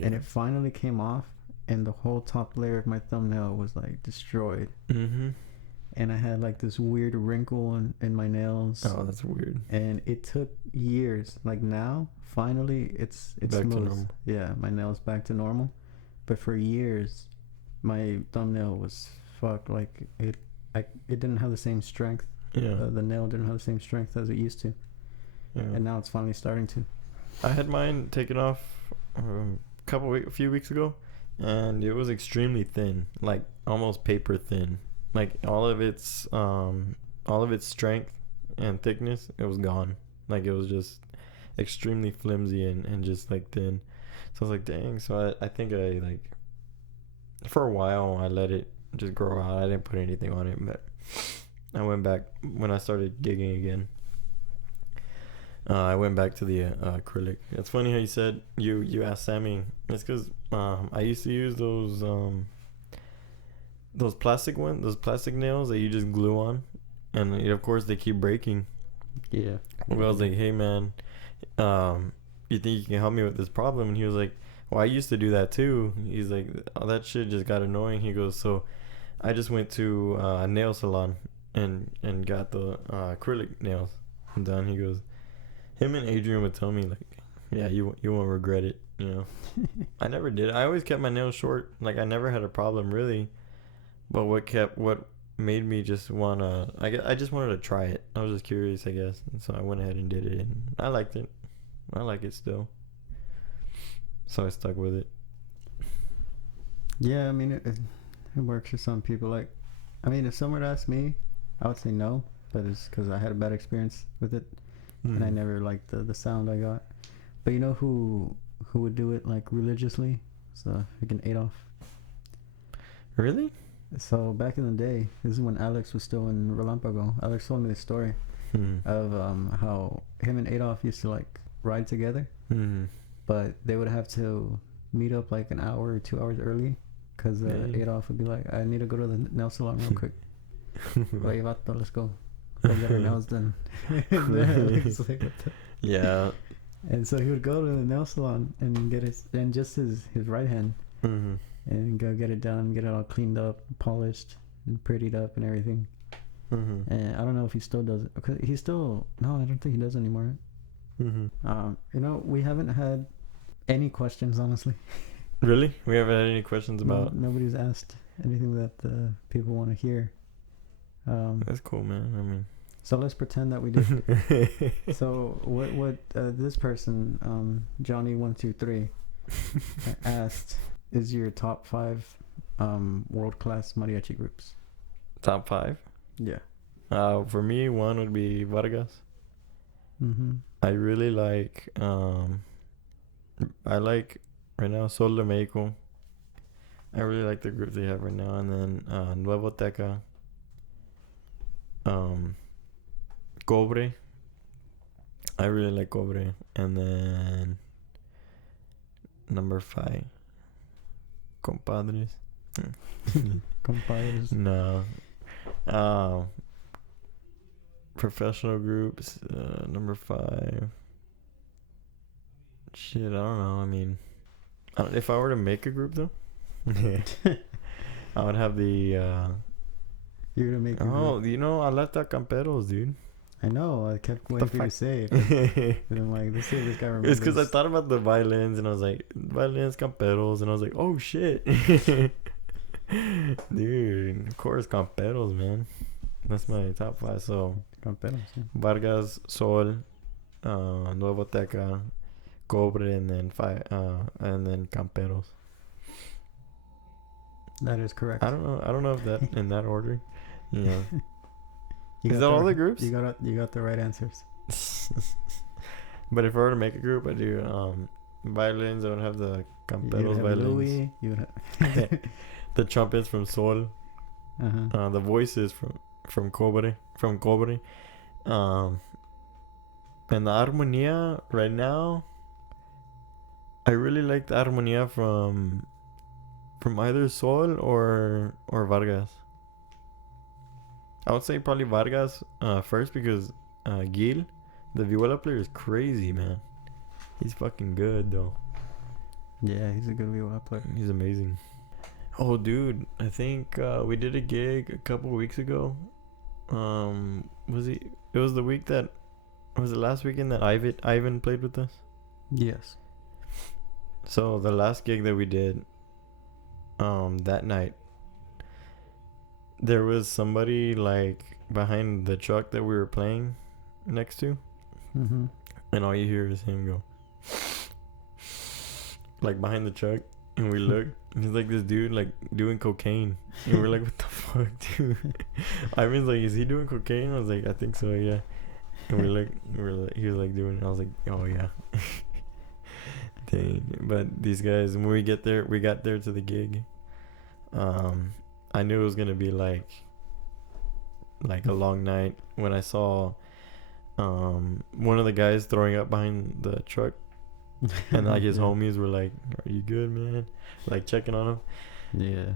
And it finally came off, and the whole top layer of my thumbnail was like destroyed. And I had like this weird wrinkle in my nails. Oh, that's weird. And it took years. Like now, finally, it's back smooth. to normal. Yeah, my nail's back to normal. But for years, my thumbnail was fucked. Like it didn't have the same strength. Yeah. The nail didn't have the same strength as it used to. Yeah. And now it's finally starting to. I had mine taken off a few weeks ago, and it was extremely thin, like almost paper thin. Like all of its strength and thickness, it was gone. Like it was just extremely flimsy and just like thin. So I was like, dang. So I think I like for a while I let it just grow out. I didn't put anything on it, but I went back when I started gigging again. I went back to the acrylic. It's funny how you said you asked Sammy. It's because I used to use those plastic nails that you just glue on, and of course they keep breaking. Yeah. Well, I was like, hey man, you think you can help me with this problem? And he was like, well, I used to do that too. He's like, oh, that shit just got annoying. He goes, so I just went to a nail salon and got the acrylic nails done. He goes, him and Adrian would tell me like, yeah, you won't regret it, you know. I never did. I always kept my nails short. Like I never had a problem really. But what made me just wanna, I just wanted to try it. I was just curious, I guess. And so I went ahead and did it, and I liked it. I like it still. So I stuck with it. Yeah, I mean, it works for some people. Like, I mean, if someone asked me, I would say no, but it's because I had a bad experience with it, and I never liked the sound I got. But you know who would do it like religiously? So freaking Adolf. Really? So back in the day, this is when Alex was still in Relampago. Alex told me the story of how him and Adolf used to like ride together, but they would have to meet up like an hour or 2 hours early, because Adolf would be like, I need to go to the nail salon real quick. Like, vato, let's go. Go get our nails done. Alex, like, what the? Yeah. And so he would go to the nail salon and get his right hand and go get it done, get it all cleaned up, polished, and prettied up and everything. And I don't know if he still does it. Okay, no, I don't think he does anymore. You know, we haven't had any questions, honestly. Really? We haven't had any questions about... Nobody's asked anything that people want to hear. That's cool, man. I mean... So let's pretend that we did. So what this person, Johnny123, asked, is your top 5 world-class mariachi groups? Top 5? Yeah. For me, 1 would be Vargas. I really like... I like right now Sol de Mexico. I really like the group they have right now. And then Nuevo Teca. Cobre. I really like Cobre. And then number 5, Compadres. Compadres. No. Professional groups. Number 5. Shit, I don't know. I mean, if I were to make a group though, I would have the. You're gonna make. You know, I left out Camperos, dude. I know. I kept waiting for you to say it. And I'm like, let's see if this guy remembers. It's because I thought about the violins, and I was like, violins, Camperos, and I was like, oh shit, dude. Of course, Camperos, man. That's my top 5. So Camperos. Yeah. Vargas, Sol, Nuevo Teca, Cobre, and then Camperos. That is correct. I don't know if that in that order. Yeah. Is that all the groups? You got the right answers. But if I were to make a group, I do violins. I would have the Camperos violins. Louis, you would have the trumpets from Sol. The voices from Cobre. And the armonía right now, I really like the armonía from either Sol or Vargas. I would say probably Vargas first, because Gil, the viola player, is crazy, man. He's fucking good though. Yeah, he's a good viola player. He's amazing. Oh, dude, I think we did a gig a couple weeks ago. It was the week that... Was it last weekend that Ivan played with us? Yes. So the last gig that we did, that night, there was somebody like behind the truck that we were playing next to, and all you hear is him go. like behind the truck, and we look, and he's like this dude like doing cocaine, and we're like, what the fuck, dude? Ivan's like, is he doing cocaine? I was like, I think so, yeah. And he was like doing it. I was like, oh yeah. Dang. But these guys, when we got there to the gig. I knew it was gonna be like a long night when I saw one of the guys throwing up behind the truck, and like his homies were like, "Are you good, man?" Like checking on him. Yeah,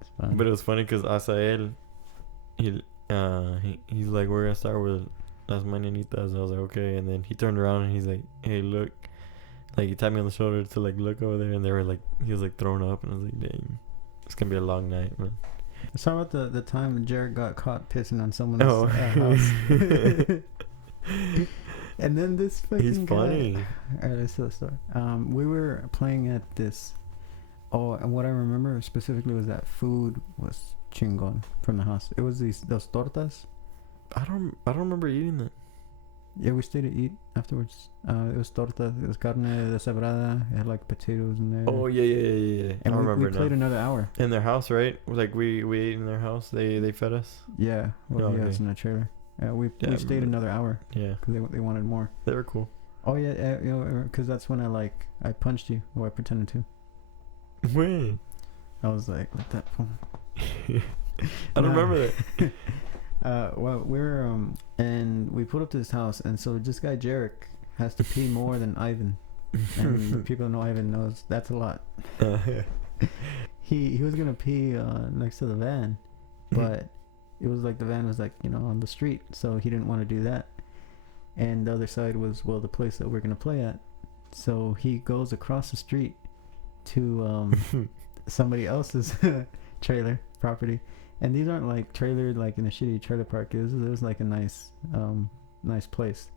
it's fine. But it was funny because Asael, he's like, "We're gonna start with Las Mañanitas." I was like, "Okay," and then he turned around and he's like, "Hey, look!" Like he tapped me on the shoulder to like look over there, and they were like, he was like throwing up, and I was like, "Dang, it's gonna be a long night, man." Let's talk about the time Jared got caught pissing on someone's house. And then this fucking He's funny. Alright, let's tell the story. We were playing at this. Oh, and what I remember specifically was that food was chingon from the house. It was those tortas. I don't remember eating that. Yeah, we stayed to eat afterwards. It was torta. It was carne deshebrada. It had like potatoes in there. Oh yeah. And I remember we played now. another hour. In their house, right? Like we ate in their house. They fed us. Yeah, well, Oh, yeah, okay. it's in a trailer. We I stayed remember. another hour Yeah, because they wanted more. they were cool. Oh yeah, you know, because that's when I punched you, or I pretended to. When? I was like, "What that?" I don't Nah. remember that. Well, we're and we pulled up to this house, and so this guy Jarek has to pee more than Ivan, and the people that know Ivan knows that's a lot. He was gonna pee next to the van, but it was like the van was like, you know, on the street, so he didn't want to do that. And the other side was, well, the place that we're gonna play at. So he goes across the street to somebody else's trailer property, and these aren't like trailered like in a shitty trailer park. It was like a nice place.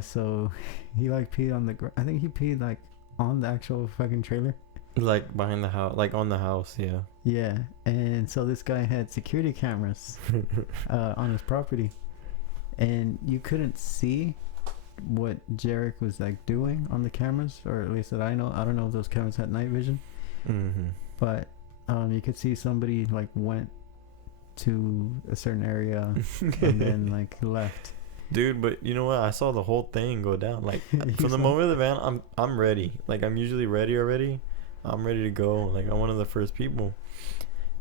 So he like peed on the I think he peed like on the actual fucking trailer. Like behind the house, like on the house, yeah. Yeah, and so this guy had security cameras on his property, and you couldn't see what Jarek was like doing on the cameras, or at least that I know. I don't know if those cameras had night vision, but you could see somebody like went to a certain area and then like left. Dude, but you know what? I saw the whole thing go down. Like from the saw- moment of the van, I'm ready. Like I'm usually ready already. I'm ready to go. Like I'm one of the first people.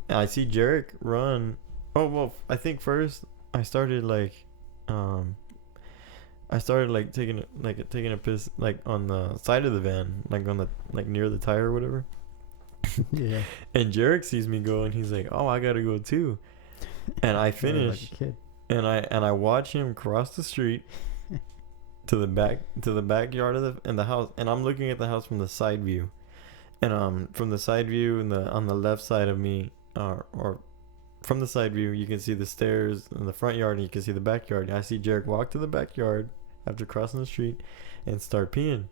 And I see Jarek run. Oh well, I think first I started taking a piss like on the side of the van, like on the like near the tire or whatever. Yeah, And Jarek sees me go and he's like, "Oh, I gotta go too." And I finish. like a kid. And I watch him cross the street to the backyard of the house, and I'm looking at the house from the side view, and from the side view and on the left side of me, or from the side view you can see the stairs in the front yard, and you can see the backyard. I see Jarek walk to the backyard after crossing the street and start peeing,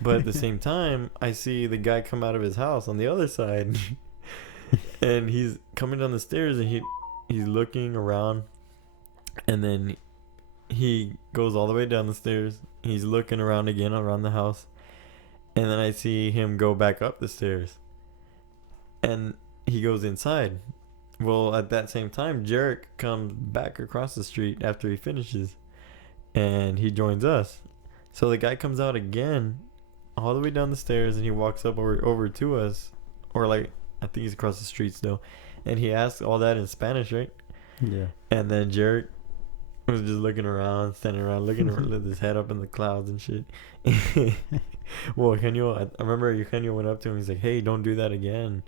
but at the same time I see the guy come out of his house on the other side, and he's coming down the stairs, and he's looking around. And then he goes all the way down the stairs. He's looking around again around the house. And then I see him go back up the stairs. And he goes inside. Well, at that same time, Jarek comes back across the street after he finishes. And he joins us. So the guy comes out again all the way down the stairs, and he walks up over to us. Or like, I think he's across the street still. And he asks all that in Spanish, right? Yeah. And then Jarek was just looking around, standing around, looking with his head up in the clouds and shit. Well, Eugenio, I remember Eugenio went up to him. He's like, "Hey, don't do that again."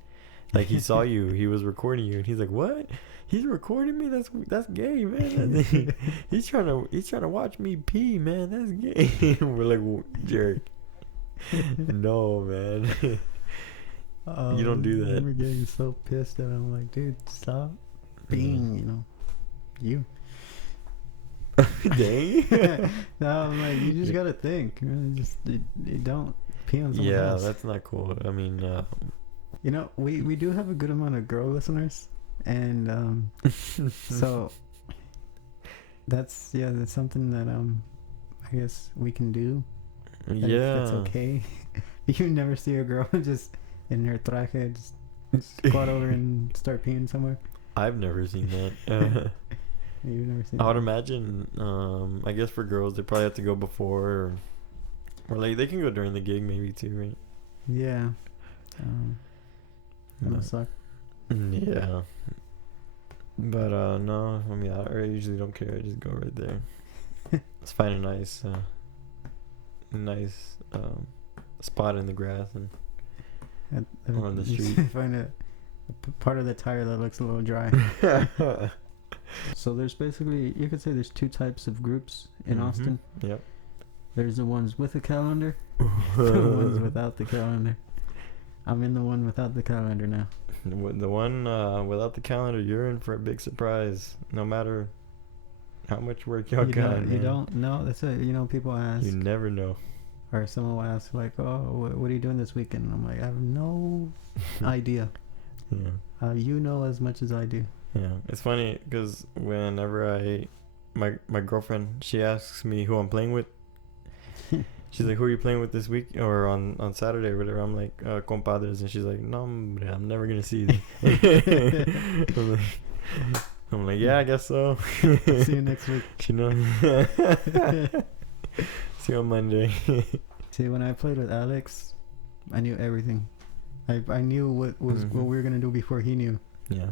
Like he saw you, he was recording you, and he's like, "What? He's recording me? That's gay, man. he's trying to watch me pee, man. That's gay." We're like, well, Jarek, no, man. You don't do I that. remember getting so pissed that I'm like, dude, stop being, you know, you. Dang. No, I'm like, you just gotta think. You don't pee on someone Yeah, else. that's not cool. I mean, You know, we do have a good amount of girl listeners, and so that's something that I guess we can do. That's yeah. okay. You never see a girl just in her traje just squat over and start peeing somewhere. I've never seen that. You've never seen I would that. imagine. I guess for girls, they probably have to go before, or like they can go during the gig maybe too, right? Yeah. That But- suck. Yeah. But no, I mean I usually don't care. I just go right there. Let's find a nice spot in the grass and or on the You street. find a part of the tire that looks a little dry. So there's basically, you could say there's two types of groups in Mhm. Austin. Yep. There's the ones with a calendar, the ones without the calendar. I'm in the one without the calendar now. The one without the calendar, you're in for a big surprise. No matter how much work y'all got, You man. don't know. That's it. You know, people ask, You never know. or someone will ask, like, "Oh, what are you doing this weekend?" And I'm like, I have no idea. Yeah. You know as much as I do. Yeah. It's funny because whenever my girlfriend, she asks me who I'm playing with. She's like, "Who are you playing with this week or on Saturday or whatever?" I'm like, "Compadres," and she's like, "No, hombre, I'm never gonna see you." I'm like, "Yeah, I guess so." See you next week. You know. See you on Monday. See, when I played with Alex, I knew everything. I knew what we were gonna do before he knew. Yeah.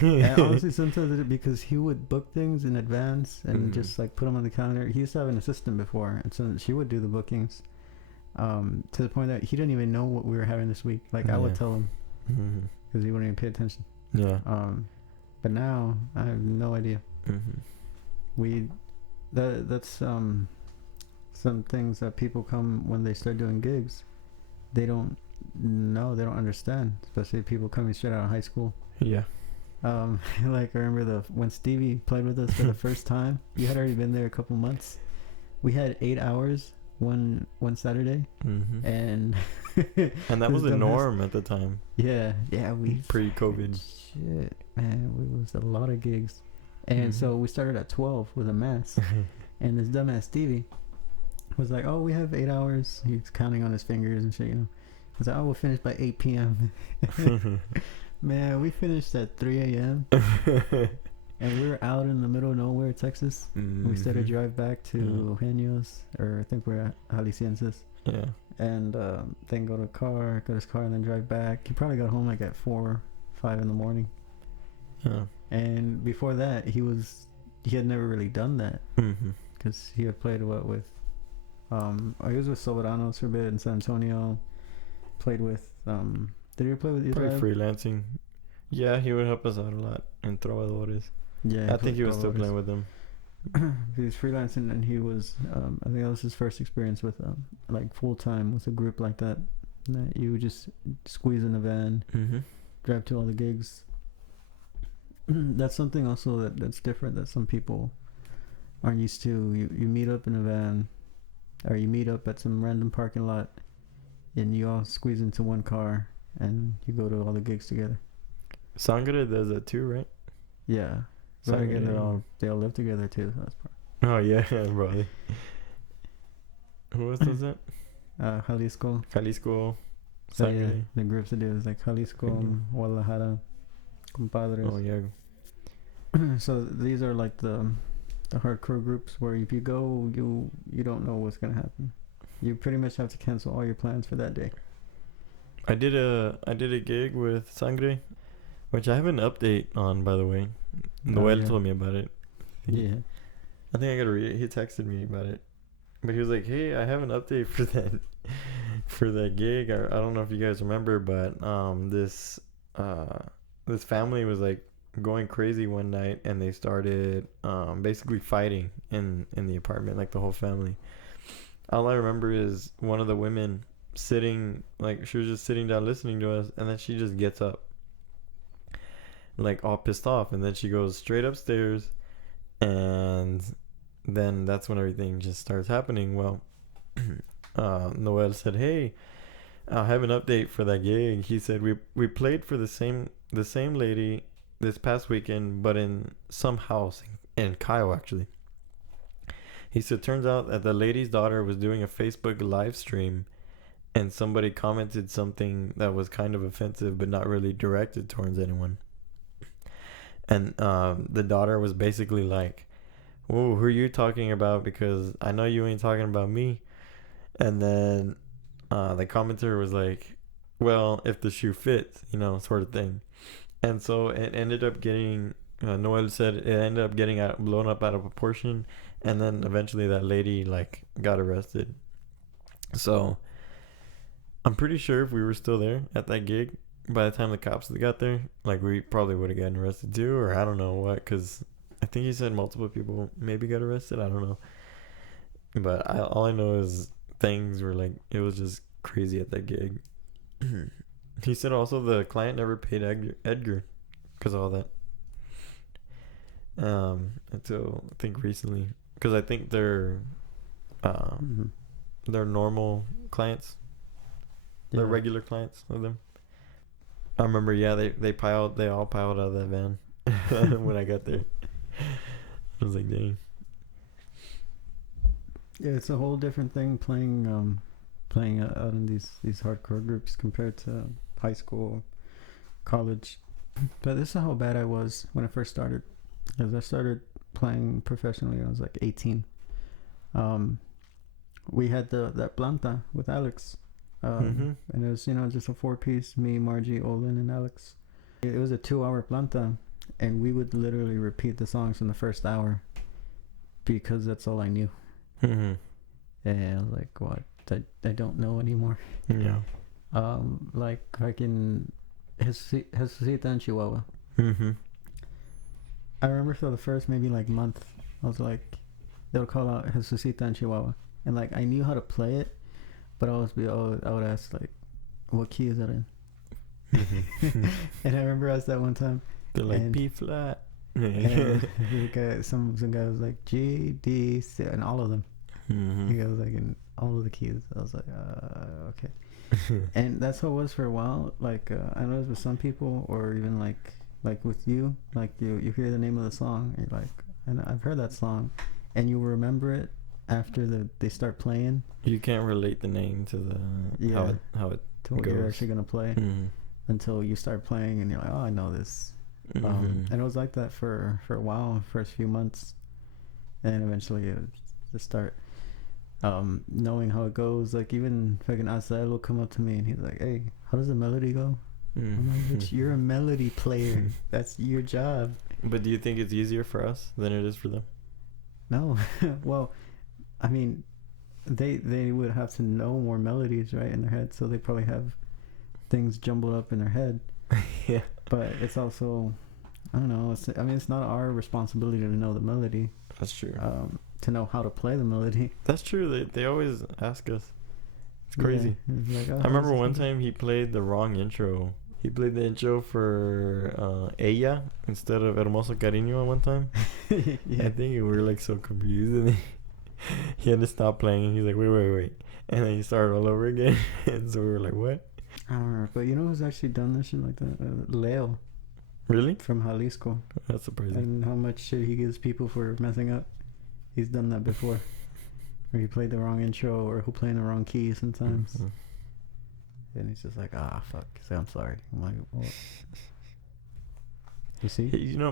And honestly, sometimes because he would book things in advance and Mhm. just like put them on the calendar. He used to have an assistant before, and so she would do the bookings. To the point that he didn't even know what we were having this week. Like I would Yeah. tell him Mhm. because he wouldn't even pay attention. Yeah. But now I have no idea. Mhm. That's some things that people come when they start doing gigs, they don't know, they don't understand, especially people coming straight out of high school. Yeah. Like I remember when Stevie played with us for the first time. You had already been there a couple months. We had 8 hours one Saturday, Mhm. and And that this was the dumbass- norm at the time, yeah, we pre-COVID. shit, man, it was a lot of gigs, and Mhm. so we started at 12 with a mass, and this dumbass Stevie was like, "Oh, we have 8 hours." He's counting on his fingers and shit, you know. I was like, "Oh, we'll finish by 8 p.m." Man, we finished at 3 a.m. and we were out in the middle of nowhere, Texas. We started to drive back to Eugenio's, or I think we're at Jaliscienses, Yeah. and then got his car, and then drive back. He probably got home like at 4, 5 in the morning. Yeah. And before that, he had never really done that Mhm. because he had played with he was with Soberanos for a bit in San Antonio. Played with did he play with Probably Israel? freelancing. Yeah, he would help us out a lot in Trovadores. Yeah, I think he was still playing with them. He was freelancing, and he was I think that was his first experience with like full time with a group like that. That you would just squeeze in a van, Mm-hmm. drive to all the gigs. That's something also that's different that some people aren't used to. You meet up in a van, or you meet up at some random parking lot, and you all squeeze into one car, and you go to all the gigs together. Sangre does that too, right? Yeah, but Sangre. again, they all live together too. So that's part. Oh yeah, probably. Who else does that? Jalisco. Jalisco. So yeah, Sangre. the groups that do is like Jalisco, Mhm. Guadalajara, Compadres. Oh yeah. So these are like the hardcore groups where if you go, you don't know what's gonna happen. You pretty much have to cancel all your plans for that day. I did a gig with Sangre, which I have an update on, by the way. Noel yeah. told me about it. Yeah. I think I gotta read it. He texted me about it, but he was like, "Hey, I have an update for that gig. I don't know if you guys remember, but this family was like going crazy one night, and they started basically fighting in the apartment, like the whole family. All I remember is one of the women sitting, like she was just sitting down listening to us, and then she just gets up, like all pissed off, and then she goes straight upstairs, and then that's when everything just starts happening. Well, Noel said, "Hey, I have an update for that gig." He said we played for the same lady this past weekend, but in some house in Kyle, actually. He said, turns out that the lady's daughter was doing a Facebook live stream, and somebody commented something that was kind of offensive but not really directed towards anyone. And the daughter was basically like, "Whoa, who are you talking about? Because I know you ain't talking about me." And then the commenter was like, "Well, if the shoe fits, sort of thing." And so it ended up getting. Noel said it ended up getting blown up out of proportion, and then eventually that lady like got arrested. So I'm pretty sure if we were still there at that gig, by the time the cops got there, like we probably would have gotten arrested too, or I don't know what, because I think he said multiple people maybe got arrested. I don't know, but all I know is things were like it was just crazy at that gig. He said also the client never paid Edgar because of all that. Until I think recently, because I think they're normal clients. The regular clients of them. I remember, yeah, they all piled out of that van when I got there. I was like, dang. Yeah, it's a whole different thing playing out in these hardcore groups compared to high school, college. But this is how bad I was when I first started, because I started playing professionally when I was like 18. We had that planta with Alex. And it was, just a 4-piece, me, Margie, Olin, and Alex. It was a 2-hour planta, and we would literally repeat the songs in the first hour because that's all I knew. And I was like, what? I don't know anymore. Yeah. Like fucking Jesucita and Chihuahua. I remember for the first maybe like month, I was like, they'll call out Jesucita and Chihuahua, and like I knew how to play it. But I would ask, like, what key is that in? And I remember I asked that one time. They're like, B flat. And some guy was like, G, D, C, and all of them. He goes, like, in all of the keys. I was like, okay. And that's how it was for a while. Like, I know it was with some people, or even, like with you. Like, you hear the name of the song, and you're like, and I've heard that song. And you remember it after they start playing. You can't relate the name to the how it to what goes. You're actually gonna play until you start playing and you're like, oh, I know this. And it was like that for a while, first few months, and eventually it was the start knowing how it goes. Like even fucking Asael will come up to me and he's like, hey, how does the melody go? I'm like, bitch, you're a melody player. That's your job. But do you think it's easier for us than it is for them? No. Well, I mean, they would have to know more melodies, right, in their head, so they probably have things jumbled up in their head. Yeah. But it's also, I don't know. It's not our responsibility to know the melody. That's true. To know how to play the melody. That's true. They always ask us. It's crazy. Yeah, like, oh, I remember one time he played the wrong intro. He played the intro for Ella instead of Hermoso Cariño at one time. Yeah. I think we were like so confused, and he had to stop playing. And he's like, wait, and then he started all over again. And so we were like, what? I don't know, but you know who's actually done this shit like that? Leo. Really? From Jalisco. That's surprising. And how much shit he gives people for messing up. He's done that before. Or he played the wrong intro, or who playing the wrong key sometimes. And he's just like, fuck. Say I'm sorry. I'm like, well. You see?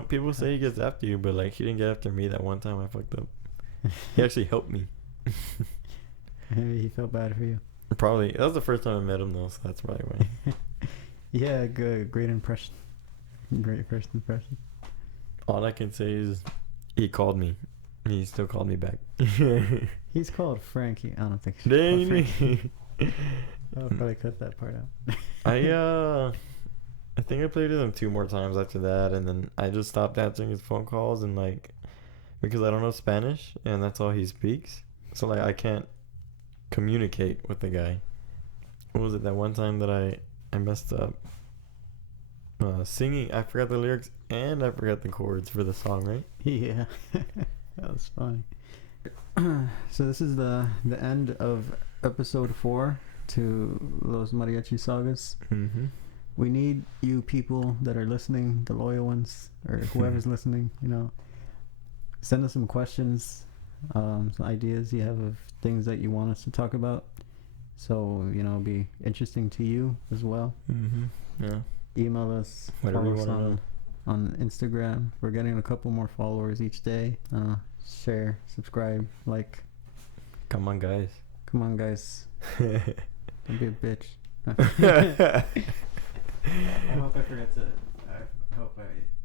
People say he gets after you, but like he didn't get after me that one time I fucked up. He actually helped me. Maybe he felt bad for you. Probably. That was the first time I met him though, so that's probably why. Yeah, good. Great impression. Great first impression. All I can say is he called me. He still called me back. He's called Frankie. I don't think he's called Frankie. I'll probably cut that part out. I think I played with him 2 more times after that, and then I just stopped answering his phone calls, and like because I don't know Spanish and that's all he speaks, so like I can't communicate with the guy. What was it that one time that I messed up singing? I forgot the lyrics and I forgot the chords for the song, right? Yeah. That was funny. So this is the end of episode 4 to Los Mariachi Sagas. We need you people that are listening, the loyal ones, or whoever's listening, send us some questions, some ideas you have of things that you want us to talk about. So, you know, it'll be interesting to you as well. Yeah. Email us. Whatever you Follow us want to know. on Instagram. We're getting a couple more followers each day. Share, subscribe, like. Come on, guys. Come on, guys. Don't be a bitch. I hope I forget to. I hope I